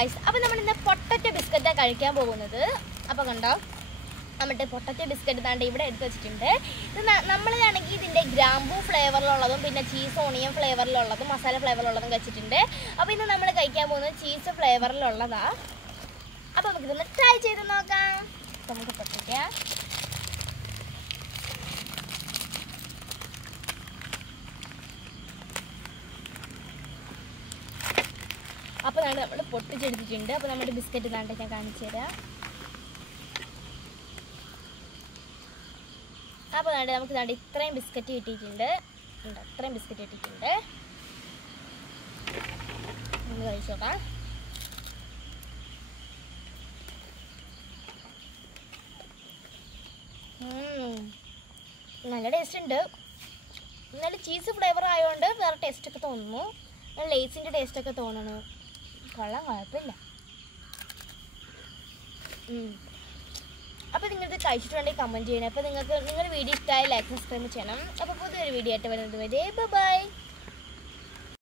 Guys, അപ്പോൾ നമ്മൾ ഇന്ന് പൊട്ടറ്റോ ബിസ്ക്കറ്റാണ് കഴിക്കാൻ പോകുന്നത്. അപ്പോൾ കണ്ടോ, നമ്മുടെ പൊട്ടറ്റോ ബിസ്ക്കറ്റ് താണ്ട് ഇവിടെ എടുത്ത് വെച്ചിട്ടുണ്ട്. ഇത് നമ്മളാണെങ്കിൽ ഇതിൻ്റെ ഗ്രാമ്പൂ ഫ്ലേവറിലുള്ളതും പിന്നെ ചീസ് ഓണിയൻ ഫ്ലേവറിലുള്ളതും മസാല ഫ്ലേവറിലുള്ളതും വെച്ചിട്ടുണ്ട്. അപ്പോൾ ഇന്ന് നമ്മൾ കഴിക്കാൻ പോകുന്നത് ചീസ് ഫ്ലേവറിലുള്ളതാണ്. അപ്പോൾ നമുക്കിതൊന്ന് ട്രൈ ചെയ്ത് നോക്കാം. നമുക്ക് പൊട്ടറ്റോ അപ്പോൾ നമ്മൾ പൊട്ടിച്ചെടുത്തിട്ടുണ്ട്. അപ്പോൾ നമ്മുടെ ബിസ്ക്കറ്റ് താണ്ട് ഞാൻ കാണിച്ചു തരാം. അപ്പോൾ നമുക്ക് താണ്ട് ഇത്രയും ബിസ്ക്കറ്റ് കിട്ടിയിട്ടുണ്ട്. അത്രയും ബിസ്ക്കറ്റ് കിട്ടിയിട്ടുണ്ട്. ഒന്ന് കഴിച്ചു നോക്കാം. നല്ല ടേസ്റ്റ് ഉണ്ട്. നല്ല ചീസ് ഫ്ലേവർ ആയതുകൊണ്ട് വേറെ ടേസ്റ്റൊക്കെ തോന്നുന്നു. ലേസിൻ്റെ ടേസ്റ്റൊക്കെ തോന്നണു. കൊള്ളാം, കുഴപ്പമില്ല. അപ്പോൾ നിങ്ങൾക്ക് കഴിച്ചിട്ടുണ്ടെങ്കിൽ കമൻറ്റ് ചെയ്യണം. അപ്പോൾ നിങ്ങളുടെ വീഡിയോ ഇഷ്ടമായി ലൈക്ക് സബ്സ്ക്രൈബ് ചെയ്യണം. അപ്പോൾ പുതിയൊരു വീഡിയോ ആയിട്ട് വരുന്നത് വരെ ബൈ.